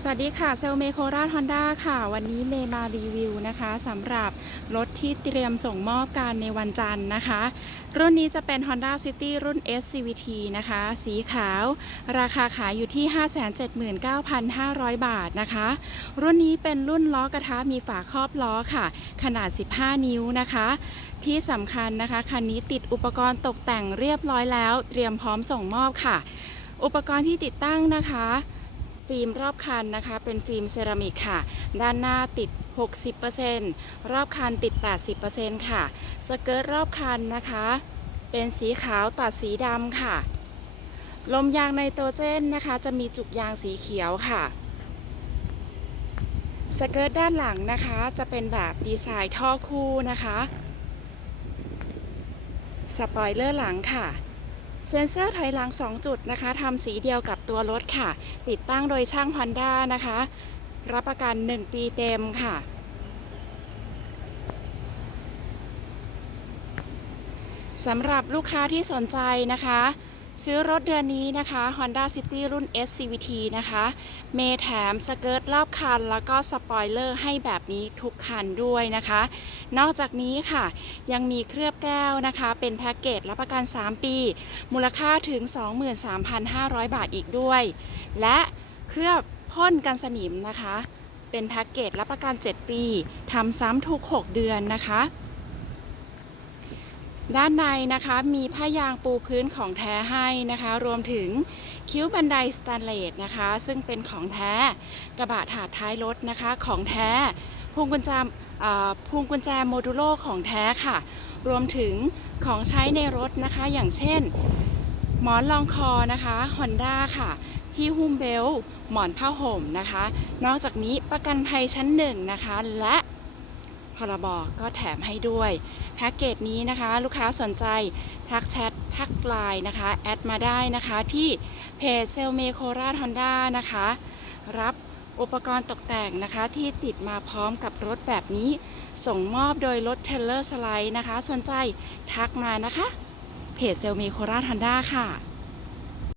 สวัสดีค่ะเซลเมโคราชฮอนด้าค่ะ วันนี้เมย์มารีวิวนะคะสำหรับรถที่เตรียมส่งมอบกันในวันจันทร์นะคะ รุ่นนี้จะเป็น Honda City รุ่น SCVT นะคะ สีขาว ราคาขายอยู่ที่ 579,500 บาทนะคะ รุ่นนี้เป็นรุ่นล้อกระทะมีฝาครอบล้อค่ะ ขนาด 15 นิ้วนะคะ ที่สำคัญนะคะ คันนี้ติดอุปกรณ์ตกแต่งเรียบร้อยแล้ว เตรียมพร้อมส่งมอบค่ะ อุปกรณ์ที่ติดตั้งนะคะ ฟิล์มรอบคันนะคะ เป็นฟิล์มเซรามิกค่ะ ด้านหน้าติด 60%รอบคันติด 80%ค่ะ สเกิร์ตรอบคันนะคะ เป็นสีขาวตัดสีดำค่ะ ลมยางไนโตรเจนนะคะ จะมีจุกยางสีเขียวค่ะ สเกิร์ตด้านหลังนะคะ จะเป็นแบบดีไซน์ท่อคู่นะคะ สปอยเลอร์หลังค่ะ เซ็นเซอร์ถอยหลัง 2 จุดนะคะทำสีเดียวกับตัวรถค่ะ ติดตั้งโดยช่าง Honda นะคะ รับประกัน 1 ปีเต็มค่ะ สำหรับลูกค้าที่สนใจนะคะ ซื้อรถเดือนนี้นะคะ Honda City รุ่น SCVT นะคะ เมแถมสเกิร์ตรอบคัน แล้วก็สปอยเลอร์ให้แบบนี้ทุกคันด้วยนะคะ นอกจากนี้ค่ะยังมีเคลือบแก้วนะคะ เป็นแพ็กเกจรับประกัน 3 ปี มูลค่าถึง 23,500 บาทอีกด้วย และเคลือบพ่นกันสนิมนะคะ เป็นแพ็กเกจรับประกัน 7 ปีทำซ้ำทุก 6 เดือนนะคะ ด้านในนะคะมีผ้ายางปูพื้นของแท้ให้นะคะ รวมถึงคิ้วบันไดสแตนเลสนะคะ ซึ่งเป็นของแท้กระบะถาดท้ายรถนะคะ ของแท้พวงกุญแจอ่าพวงกุญแจโมดูโลของแท้ค่ะ รวมถึงของใช้ในรถนะคะ อย่างเช่น หมอนรองคอนะคะ Honda ค่ะ ที่หุ้มเบลต์หมอนผ้าห่มนะคะ นอกจากนี้ประกันภัยชั้นหนึ่งนะคะและ พรบก็แถมให้ด้วย แพ็กเกจนี้นะคะ ลูกค้าสนใจทักแชททักไลน์นะคะ แอดมาได้นะคะที่เพจเซลเมโคราชฮอนด้านะคะ รับอุปกรณ์ตกแต่งนะคะที่ติดมาพร้อมกับรถแบบนี้ ส่งมอบโดยรถเทเลอร์สไลด์นะคะ สนใจทักมานะคะ เพจเซลเมโคราชฮอนด้าค่ะ